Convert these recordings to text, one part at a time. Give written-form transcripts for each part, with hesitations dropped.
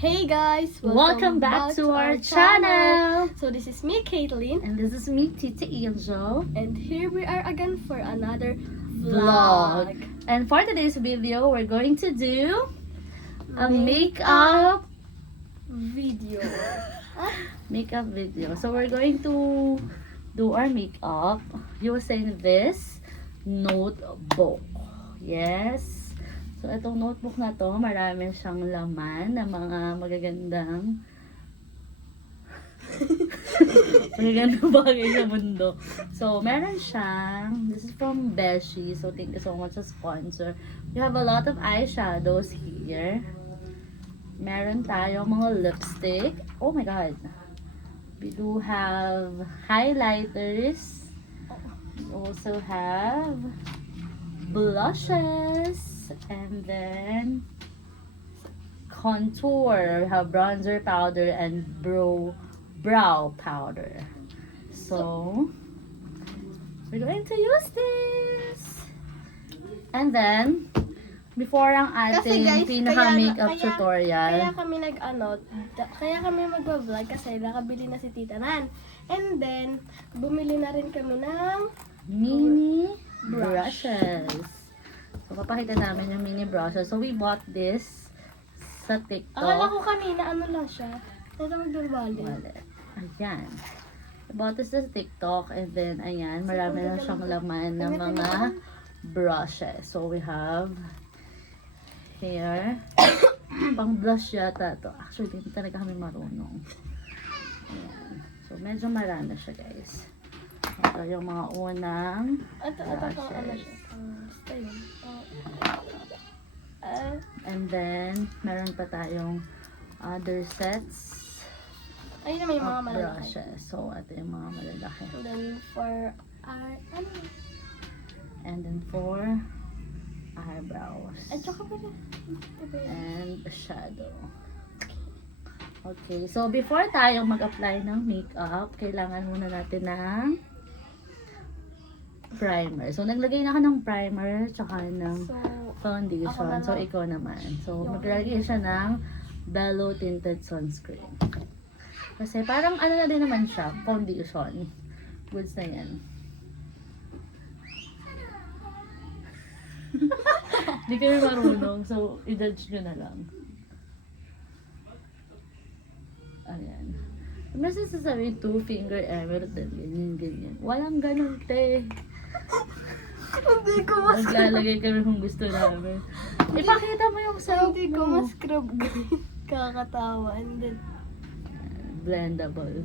Hey guys! Welcome back to our channel! So this is me, Caitlin, And this is me, Tita Iljo. and here we are again for another Vlog. And for today's video, we're going to do a makeup video. video. So we're going to do our makeup using this notebook. Yes. So itong notebook na to, marami siyang laman na mga magagandang bagay sa mundo. So, meron siyang, this is from Beshi. So, thank you so much sa sponsor. We have a lot of eyeshadows here. Meron tayong mga lipstick. Oh my God. We do have highlighters. We also have blushes. And then contour. We have bronzer powder and brow powder. So we're going to use this. And then before ang Kasi ating guys, pinaka makeup kaya tutorial, kaya kami mag-vlog kasi nakabili na si Tita Nan. And then, bumili na rin kami ng mini brushes. So papakita namin yung mini brushes. So we bought this sa TikTok. akala ko kanina ano lang siya. Ito magdulbali. Wallet. Ayan. I bought this sa TikTok and then, ayan, marami na siyang laman ng mga brushes. So, we have here, pang blush yata to. Actually, hindi talaga kami marunong. Ayan. So, medyo marami siya, guys. Ito yung mga unang Ito pang ano siya. brushes. Style. And then, meron pa tayong other sets Ayun naman yung mga of malalaki. brushes. So, ito yung mga malalaki. And then for our, And then for eyebrows. at saka pala. And shadow. Okay, so before tayo mag-apply ng makeup, kailangan muna natin ng primer. So, naglagay na ka ng primer, tsaka ng So, foundation. ako na So, lang. ikaw naman. So, Yung- maglagay siya ng Bello Tinted Sunscreen. Kasi parang ano na din naman siya, foundation. Goods na yan. Hindi kami marunong, so i-judge nyo na lang. Ayan. Mas sasabihin, 2-finger emerald, ganyan. Walang ganun, te. hindi ko Maglalagay kami kung gusto namin. Ipakita mo yung self Hindi ko mo. ma-scrub guys. Kakatawa. And then, Blendable.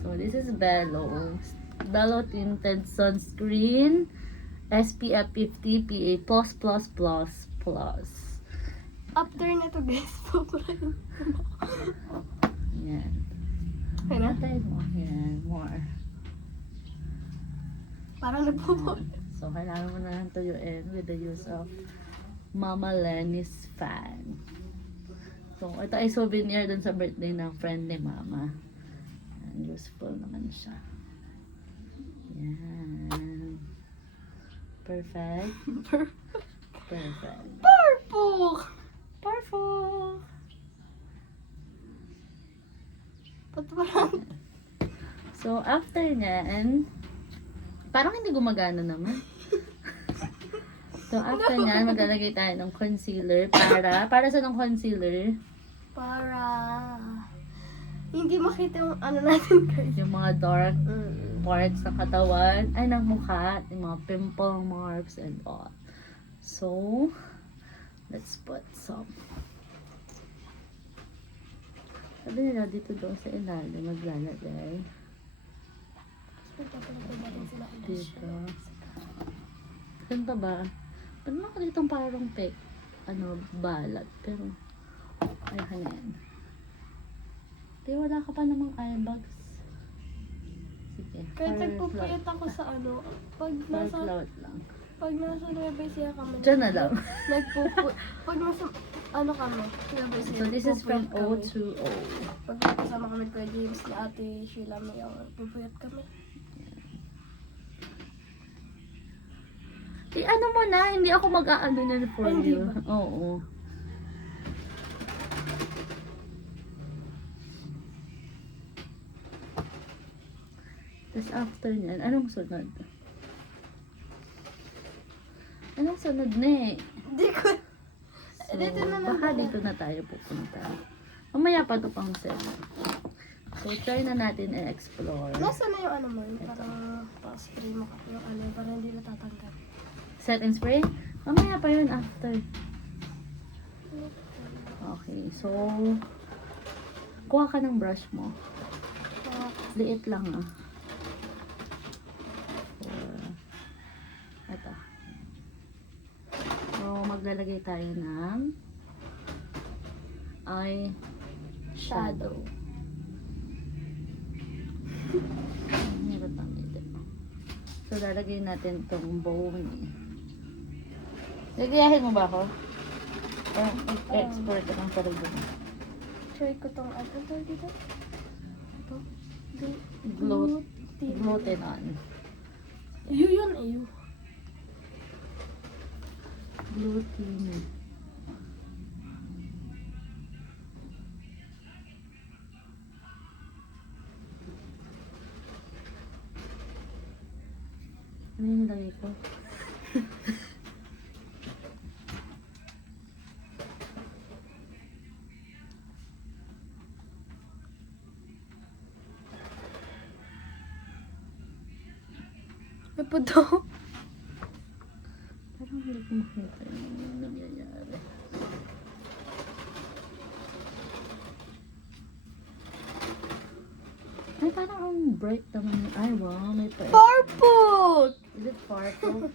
So, this is Bello Tinted Sunscreen. SPF 50 PA+++++. after na to guys, paparin. Yan. Ano? Patay mo. Yan. More. Parang nagpupot. So, kailangan mo na lang tuyuin with the use of Mama Lenny's fan. So, ito ay souvenir dun sa birthday ng friend ni Mama. And useful naman siya. Yan. Perfect. Perfect. Purple! Perfect. Ba't parang, So, after nyan, parang hindi gumagana naman. So, after nyan, maglalagay tayo ng concealer para sa ng concealer, para hindi makita yung ano natin guys. yung mga dark parts ng katawan, ay ng mukha, yung mga pimple marks and all. So, let's put some. Sabi nila dito daw sa ilalim maglalagay. Dito. Saan pa ba? Ano ako ditong parang balat. Pero, ay na yan. Di, wala ka pa namang eye bags. Sige. Kahit para nagpupuyat float. ako sa ano, pag Para nasa float lang. Nueva Ecija kami. Diyan na lang. Pag nasa, ano kami, Nueva Ecija. So, this is from nagpupuyat kami. O to O. Pag kasama kami Kuya James ni Ate Sheila may pupuyat kami. Ano mo na, hindi ako mag-aano na for Hindi you. ba? Oo. Tapos after nyan, anong sunod? Anong sunod na eh? Hindi ko. So, Dito na lang baka pala. dito na tayo pupunta. Mamaya pa ito pang set. So, try na natin i-explore. Nasaan na yung ano mo? Parang pa-spray mo ka. Yung ano, parang hindi natatanggal. Set and spray? Mamaya pa yun after. Okay, so, kuha ka ng brush mo. Liit lang ah. So, ito. So, maglalagay tayo ng eye shadow. Hirap ang ito. So, lalagay natin itong bone. Lagayahin mo ba ako? Or export ko ng sarili mo? Try ko tong ano to dito. Ito. Glutenon. Yun. Glutenon. Ano yung nilagay ko? May puto. Parang hindi ko makita yung nangyayari. Ay, parang ang bright naman. Ay, wow, may pa. Purple! Is it purple?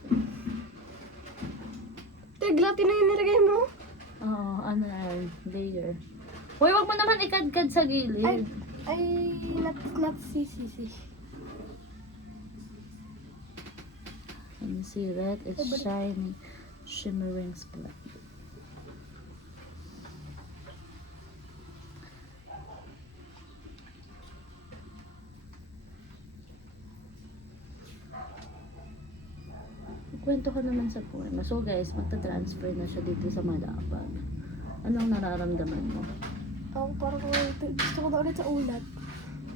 Teglatin na yung nilagay mo. Oo, ano yan, layer. Uy, wag mo naman ikadkad sa gilid. Ay, not si. Can you see that? It's shiny, shimmering splendid. Kwento ka naman sa poema. So guys, magta-transfer na siya dito sa Malabag. Anong nararamdaman mo? Ako parang gusto ko na ulit sa ulat.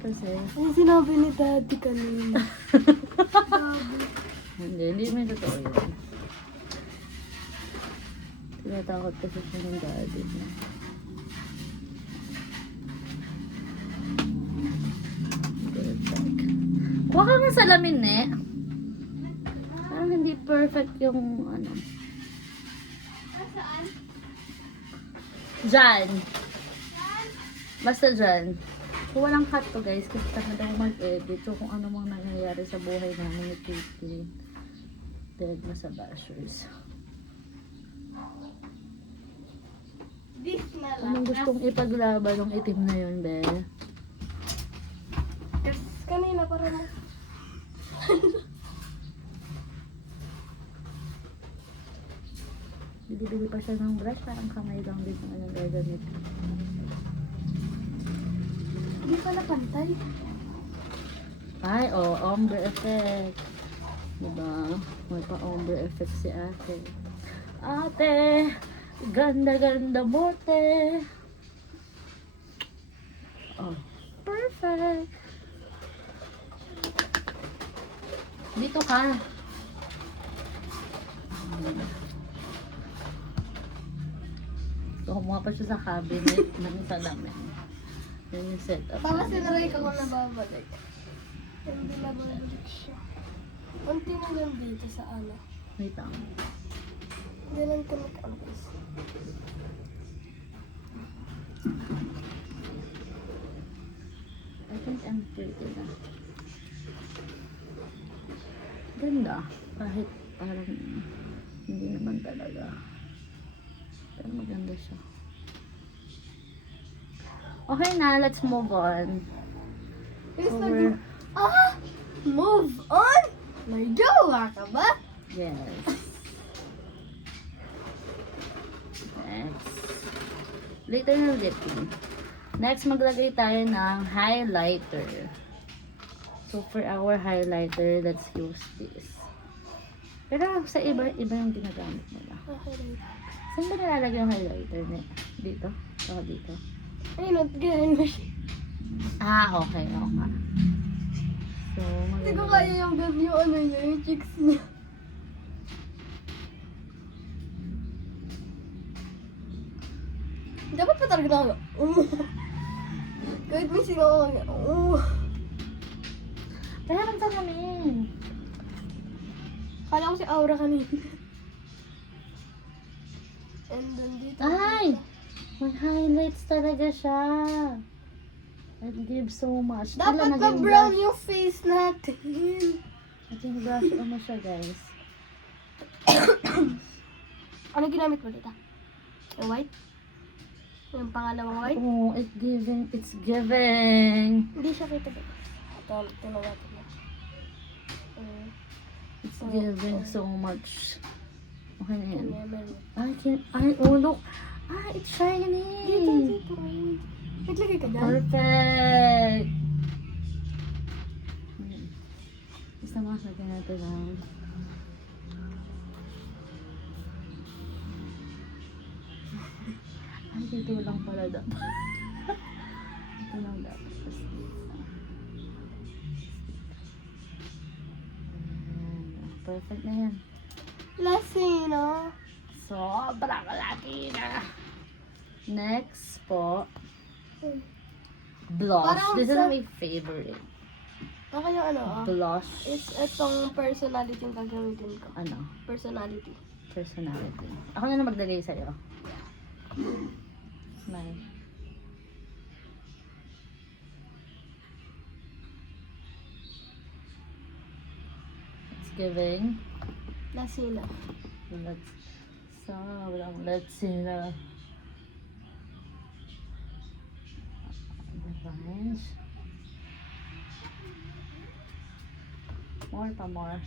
Kasi, Ano sinabi ni Daddy kanina? hindi may totoo yun. Tinatakot kasi siya ng daddy niya. Good check. Kuha ka nga salamin, eh. Parang hindi perfect yung ano. Saan? Diyan. Basta dyan. So, walang cut to guys kasi kami daw mag-edit. So, kung ano mang nangyayari sa buhay namin ni Kitty. Dead na sa bashers. This na lang. Anong gustong ipaglaban ng itim na yun, be? Kasi kanina parang Bili-bili pa siya ng brush. Parang kamay lang din ang anong gagamit. hindi pala pantay. Ay, oh, ombre effect. Diba? May pa-ombre effect si ate. Ate! Ganda-ganda mo, te! Oh, perfect! Dito ka. So, kumuha pa siya sa cabinet ng salamin. Yun yung setup. Baka sinaray ka kung nababalik. Hindi nababalik siya. Unti na lang dito sa ano. Wait lang. Ganun ka mag-ampis. I think I'm pretty na. Ganda. Kahit parang hindi naman talaga. Pero maganda siya. Okay na, let's move on. Please, Over. move on! May jowa ka ba? Yes. Next. Later na lipping. Next, maglagay tayo ng highlighter. So, for our highlighter, let's use this. Pero sa iba yung ginagamit nila. Okay. Saan ba nilalagay yung highlighter? Dito? O dito? Ay, not ganun mo siya. Ah, okay. Okay. So, Hindi ko maganda. kaya yung ano niya, yung cheeks niya. Dapat pa talaga na kahit may singaw ka, Kaya lang sa namin. Kala ko si Aura kanina. And then dito. Ay! May highlights talaga siya. It gives so much. Dapat naging pa-brown blush. yung face natin. Naging blush ano siya, guys. Ano ginamit mo dito? Yung white? Yung pangalawang white? Oh, it's giving. Hindi siya kita dito. Ito, tingnan natin yan. It's giving so much. Okay na yan. Meron. Oh look. It's Dito, shining. dito. Naglagay ka dyan? Perfect. Basta makasagyan natin lang. Dito lang pala dapat. Dito lang dapat. Tapos dito. Ayan. Perfect na yan. Lasino. Sobrang laki na. Next po, blush. Parang This is sa- my favorite. Ako yung ano, Blush. itong personality yung gagamitin ko. Ano? Personality. Personality. Ako na lang maglagay sa'yo. Smile. It's giving. Lasino. Let's see na. Orange. More pa more.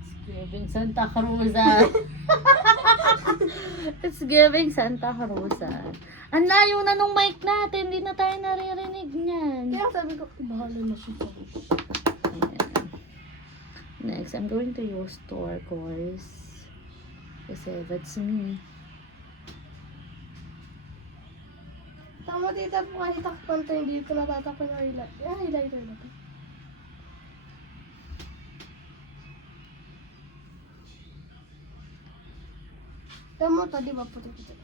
It's giving Santa Rosa. It's giving Santa Rosa. Ang layo na nung mic natin, hindi na tayo naririnig niyan. Kaya sabi ko, bahala na siya. Ayan. Next, I'm going to use turquoise. Kasi that's me. Tama dito po kahit takpan to, hindi ko natatakpan yung highlighter. Highlighter na to. Tama to, di ba puti-puti?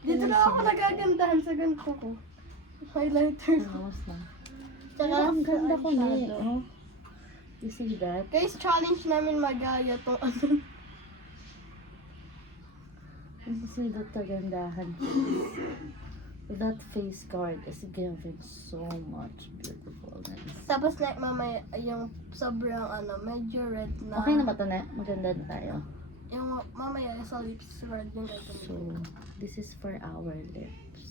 Dito na ako nagagandahan sa ganito ko. Highlighter ko. Tapos na. Tsaka Ang ganda ko na eyeshadow. oh. You see that? Guys, challenge namin magaya tong ano. You see that kagandahan. That face card is giving so much beautifulness. Tapos na mamaya yung sobrang ano, medyo red na. Okay na ba ito na? Maganda na tayo. Yung mamaya sa lips red yung So, gagawin. this is for our lips.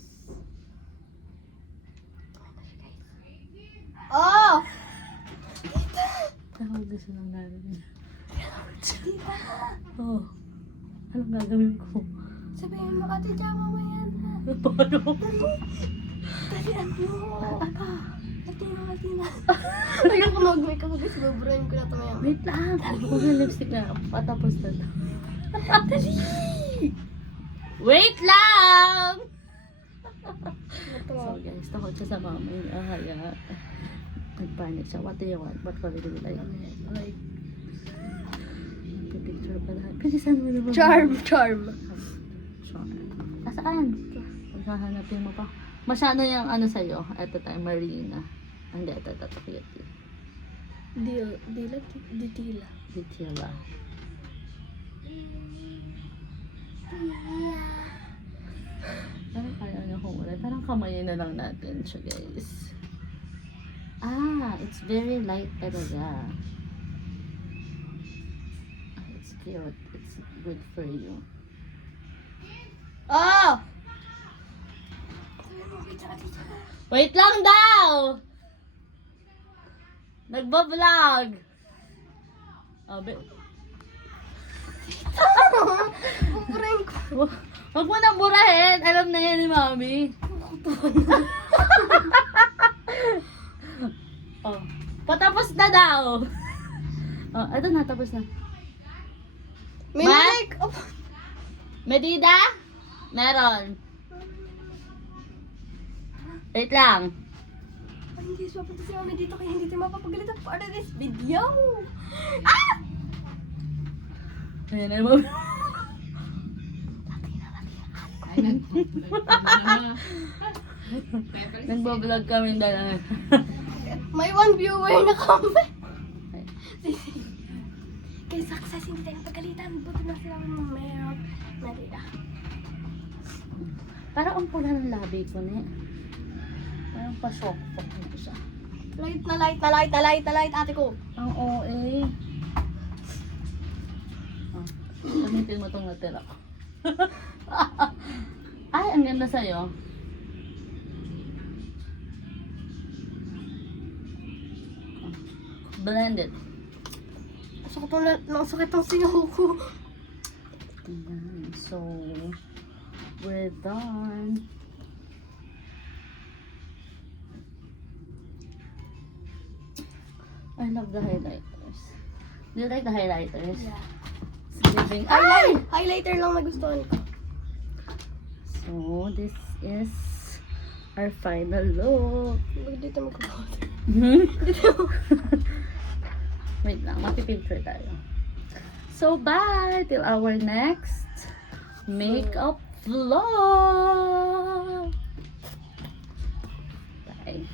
Oh! Ano gusto nang gagawin? Oh. Anong gagawin ko? Sabihin mo, ate, diyan mamaya na. Paano? Dalian mo. Ate na. Ayun ko mag-makeup guys, baburahin ko na ito maya. Wait lang. Huwag yung lipstick na. Patapos na to. Dali! Wait lang! Ito. So guys, takot siya sa mama niya. Kaya nagpanic siya. What do you want? What color do you like? Like, Pipicture pa lahat. Pilisan mo naman. charm. Charm. Asaan? Paghahanapin mo pa. Masyado yung ano sa'yo. Ito tayo, Marina. Hindi, ito, Kitty. Ditila. Ditila. Parang kaya niyo kung ulit. Parang kamayin na lang natin siya, guys. It's very light talaga. It's cute. It's good for you. Oh! Wait lang daw! Nagbablog! Baburahin ko. Huwag mo nang burahin. Alam na yan ni Mami. Oh. Patapos na daw. Oh, ito na. Tapos na. May Ma? makeup. Medida? Meron. Wait lang. Ay, hindi, papunta si mami dito kaya hindi tayo mapapagalitan for this video. Ah! Ayan na mo. Nagbablog kami dalawa. May 1 viewer na kami. Kaya success, hindi tayo napagalitan. Buti na sila meron. Narira. Parang ang pula ng labi ko na. Parang pa-shock na siya. Light na light na light na light na light, ate ko. Ang OA. Gamitin mo itong natira ko. Ay, ang ganda sa'yo. Blend it. Sakit ng singaw ko. Ayan. So, we're done. I love the highlighters. Do you like the highlighters? Yeah. It's giving... Ay! Highlighter lang nagustuhan ko. So, this is our final look. Huwag dito magkakote. Wait lang, mapipicture tayo. So, bye! Till our next makeup vlog! Bye!